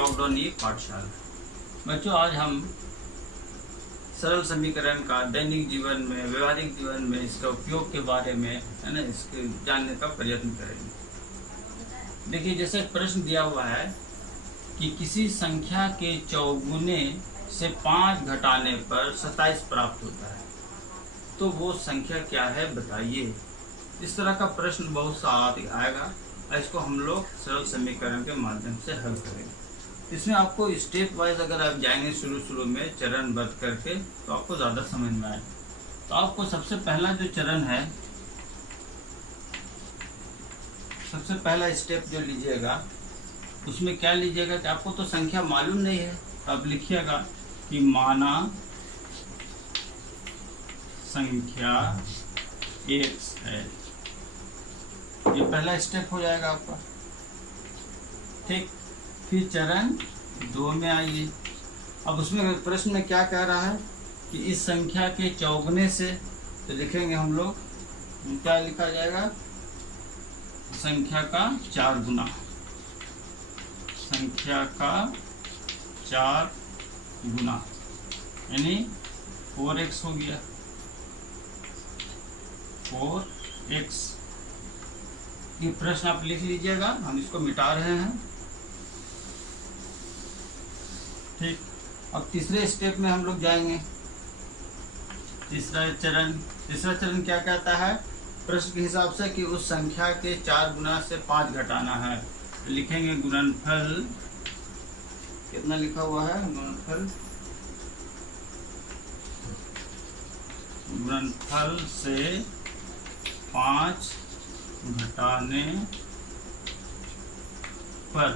Lockdown ई पाठशाला। बच्चों, आज हम सरल समीकरण का दैनिक जीवन में, व्यवहारिक जीवन में इसका उपयोग के बारे में है ना, इसके जानने का प्रयत्न करेंगे। देखिए, जैसे प्रश्न दिया हुआ है कि किसी संख्या के चौगुने से 5 घटाने पर 27 प्राप्त होता है, तो वो संख्या क्या है बताइए। इस तरह का प्रश्न बहुत सा आएगा। इसको हम लोग सरल समीकरण के माध्यम से हल करेंगे। इसमें आपको स्टेप वाइज अगर आप जाएंगे शुरू में चरणबद्ध करके, तो आपको ज़्यादा समझ में आएगा। तो आपको सबसे पहला जो चरण है, सबसे पहला स्टेप जो लीजिएगा, उसमें क्या लीजिएगा कि आपको तो संख्या मालूम नहीं है, तो आप लिखिएगा कि माना संख्या x है। ये पहला स्टेप हो जाएगा आपका, ठीक। फिर चरण 2 में आइए। अब उसमें प्रश्न में क्या कह रहा है कि इस संख्या के चौगुने से, तो लिखेंगे हम लोग, क्या लिखा जाएगा, संख्या का 4 गुना, संख्या का 4 गुना यानी 4x हो गया, 4x। ये प्रश्न आप लिख लीजिएगा, हम इसको मिटा रहे हैं, ठीक। अब तीसरे स्टेप में हम लोग जाएंगे। तीसरा चरण क्या कहता है, प्रश्न के हिसाब से कि उस संख्या के 4 गुना से 5 घटाना है। तो लिखेंगे गुणनफल, कितना लिखा हुआ है, गुणनफल से 5 घटाने पर,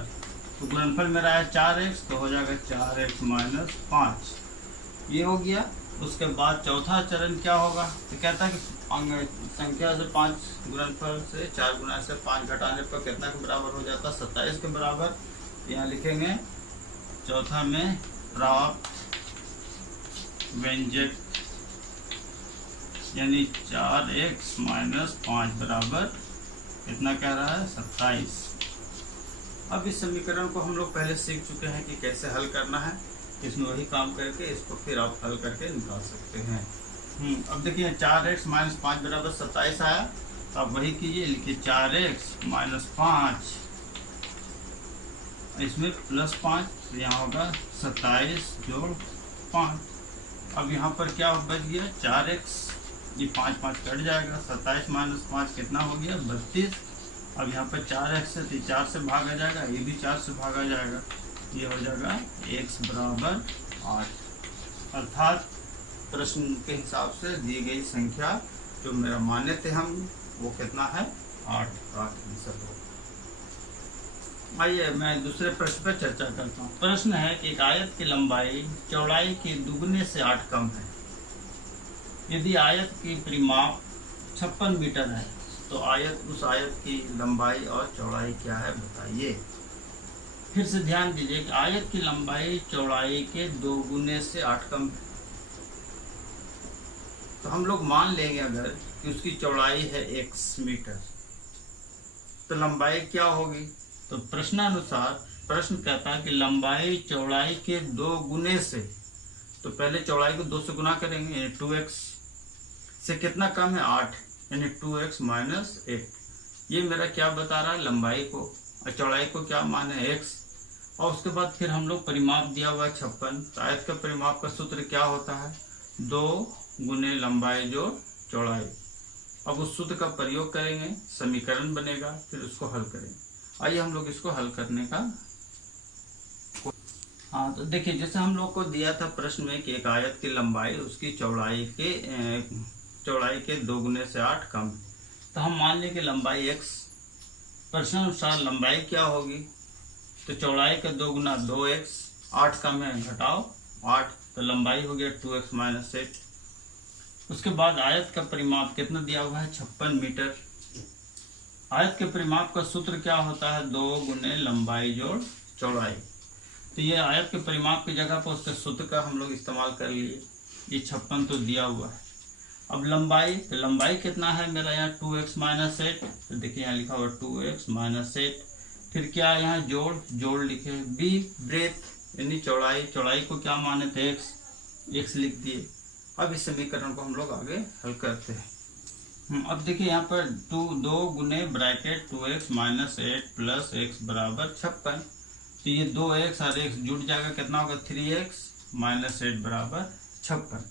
तो गुणनफल मेरा है 4x, तो हो जाएगा 4x माइनस 5। ये हो गया। उसके बाद चौथा चरण क्या होगा, तो कहता है कि संख्या से 5 गुणनफल से 4 गुना से 5 घटाने पर कितना के बराबर हो जाता है, 27 के बराबर। यहाँ लिखेंगे चौथा में प्राप्त व्यंजक यानी 4x माइनस 5 बराबर कितना कह रहा है, 27। अब इस समीकरण को हम लोग पहले सीख चुके हैं कि कैसे हल करना है। इसमें वही काम करके इसको फिर आप हल करके निकाल सकते हैं। अब देखिए 4x माइनस 5 बराबर 27 आया, तो आप वही कीजिए, लिखिए 4x माइनस 5, इसमें प्लस 5, तो यहाँ होगा 27 जोड़ 5। अब यहाँ पर क्या बच गया, 4x, ये 5 कट जाएगा, 27 माइनस 5 कितना हो गया, 32। अब यहाँ पर 4x है, तो 4 से भागा जाएगा, ये भी 4 से भागा जाएगा, ये हो जाएगा x बराबर 8। अर्थात प्रश्न के हिसाब से दी गई संख्या जो मेरा माने थे हम, वो कितना है, 8 का आंसर हो। आइए मैं दूसरे प्रश्न पर चर्चा करता हूँ। प्रश्न है कि एक आयत की लंबाई चौड़ाई के दुगने से 8 कम है। यदि आयत की परिमाप 56 मीटर है, तो उस आयत की लंबाई और चौड़ाई क्या है बताइए। फिर से ध्यान दीजिए कि आयत की लंबाई चौड़ाई के 2 गुने से 8 कम है। तो हम लोग मान लेंगे अगर कि उसकी चौड़ाई है x मीटर, तो लंबाई क्या होगी। तो प्रश्नानुसार प्रश्न कहता है कि लंबाई चौड़ाई के 2 गुने से, तो पहले चौड़ाई को 2 से गुना करेंगे, यानी 2x से कितना कम है, 8, यानी 2x माइनस 1। ये मेरा क्या बता रहा है, लंबाई को, और चौड़ाई को क्या मान है, x। और उसके बाद फिर हम लोग परिमाप दिया हुआ है 56। तो आयत का परिमाप का सूत्र क्या होता है, 2 गुने लंबाई जोड़ चौड़ाई। अब उस सूत्र का प्रयोग करेंगे, समीकरण बनेगा, फिर उसको हल करेंगे। आइए हम लोग इसको हल करने का। हाँ, तो देखिए, जैसे हम लोग को दिया था प्रश्न में कि एक आयत की लंबाई उसकी चौड़ाई के 2 गुने से 8 कम, तो हम मान लें कि लंबाई x। प्रश्नानुसार लंबाई क्या होगी, तो चौड़ाई का 2 गुना 2x, 8 कम है, घटाओ 8, तो लंबाई हो गया 2x माइनस 8। उसके बाद आयत का परिमाप कितना दिया हुआ है, 56 मीटर। आयत के परिमाप का सूत्र क्या होता है, 2 गुने लंबाई जोड़ चौड़ाई। तो ये आयत के परिमाप की जगह पर उसके सूत्र का हम लोग इस्तेमाल कर लिए। ये 56 तो दिया हुआ है। अब लंबाई, तो लंबाई कितना है मेरा यहाँ 2x माइनस 8, तो देखिए यहाँ लिखा हुआ 2x माइनस 8। फिर क्या है यहाँ जोड़ लिखे, बी ब्रेथ यानी चौड़ाई, चौड़ाई को क्या माने थे एक्स लिख दिए। अब इस समीकरण को हम लोग आगे हल करते हैं। अब देखिए यहाँ पर 2 गुने bracket 2x minus 8 plus x बराबर 56। तो ये 2x और x जुड़ जाएगा, कितना होगा 3x माइनस 8 बराबर 56।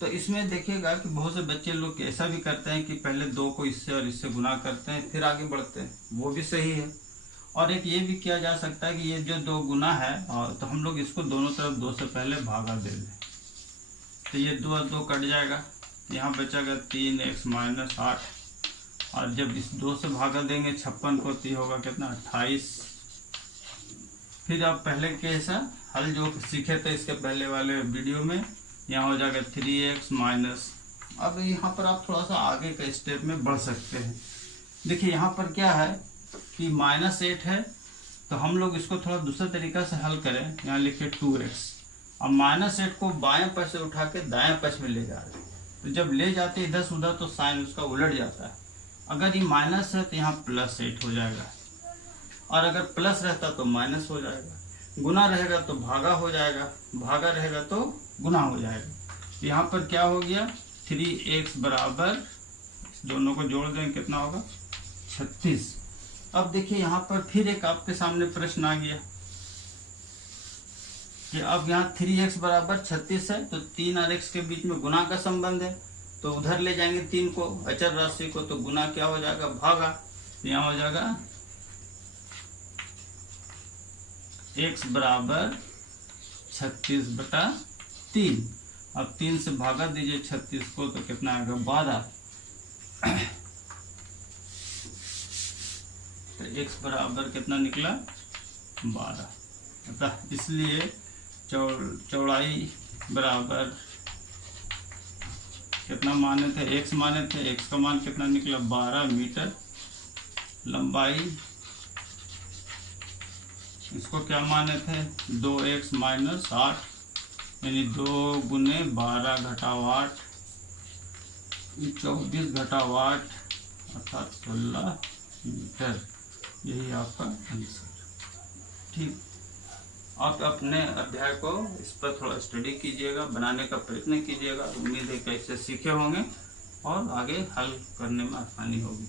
तो इसमें देखिएगा कि बहुत से बच्चे लोग ऐसा भी करते हैं कि पहले 2 को इससे और इससे गुना करते हैं फिर आगे बढ़ते हैं, वो भी सही है। और एक ये भी किया जा सकता है कि ये जो 2 गुना है और तो हम लोग इसको दोनों तरफ 2 से पहले भागा दे दें, तो ये 2 और 2 कट जाएगा, यहाँ बचेगा 3x माइनस 8। और जब इस 2 से भागा देंगे 56 को तो होगा कितना 28। फिर आप पहले के ऐसा हल जो सीखे थे इसके पहले वाले वीडियो में, यहाँ हो जाएगा 3x माइनस। अब यहाँ पर आप थोड़ा सा आगे का स्टेप में बढ़ सकते हैं। देखिए यहाँ पर क्या है कि -8 है, तो हम लोग इसको थोड़ा दूसरे तरीका से हल करें। यहाँ लिखे 2x, अब -8 को बाएं पक्ष से उठा के दाएं पक्ष में ले जा रहे हैं, तो जब ले जाते इधर से उधर तो साइन उसका उलट जाता है। अगर ये माइनस है तो यहाँ +8 हो जाएगा, और अगर प्लस रहता तो माइनस हो जाएगा, गुना रहेगा तो भागा हो जाएगा, भागा रहेगा तो गुना हो जाएगा। यहाँ पर क्या हो गया 3x बराबर, दोनों को जोड़ दें कितना होगा 36। अब देखिए यहाँ पर फिर एक आपके सामने प्रश्न आ गया कि अब यहाँ 3x बराबर 36 है, तो 3 और x के बीच में गुना का संबंध है, तो उधर ले जाएंगे 3 को, अचर राशि को, तो गुना क्या हो जाएगा भागा। यहाँ हो जाएगा x बराबर 36/3। अब 3 से भागा दीजिए 36 को, तो कितना आएगा 12। तो x बराबर कितना निकला 12। अतः इसलिए चौड़ाई बराबर कितना माने थे x माने थे, x का मान कितना निकला 12 मीटर। लंबाई इसको क्या माने थे 2x माइनस 8, यानी 2 गुने 12 घटा 8, 24 घटा 8 अर्थात 16 मीटर। यही आपका आंसर। ठीक, आप अपने अध्याय को इस पर थोड़ा स्टडी कीजिएगा, बनाने का प्रयत्न कीजिएगा। उम्मीद है कि ऐसे सीखे होंगे और आगे हल करने में आसानी होगी।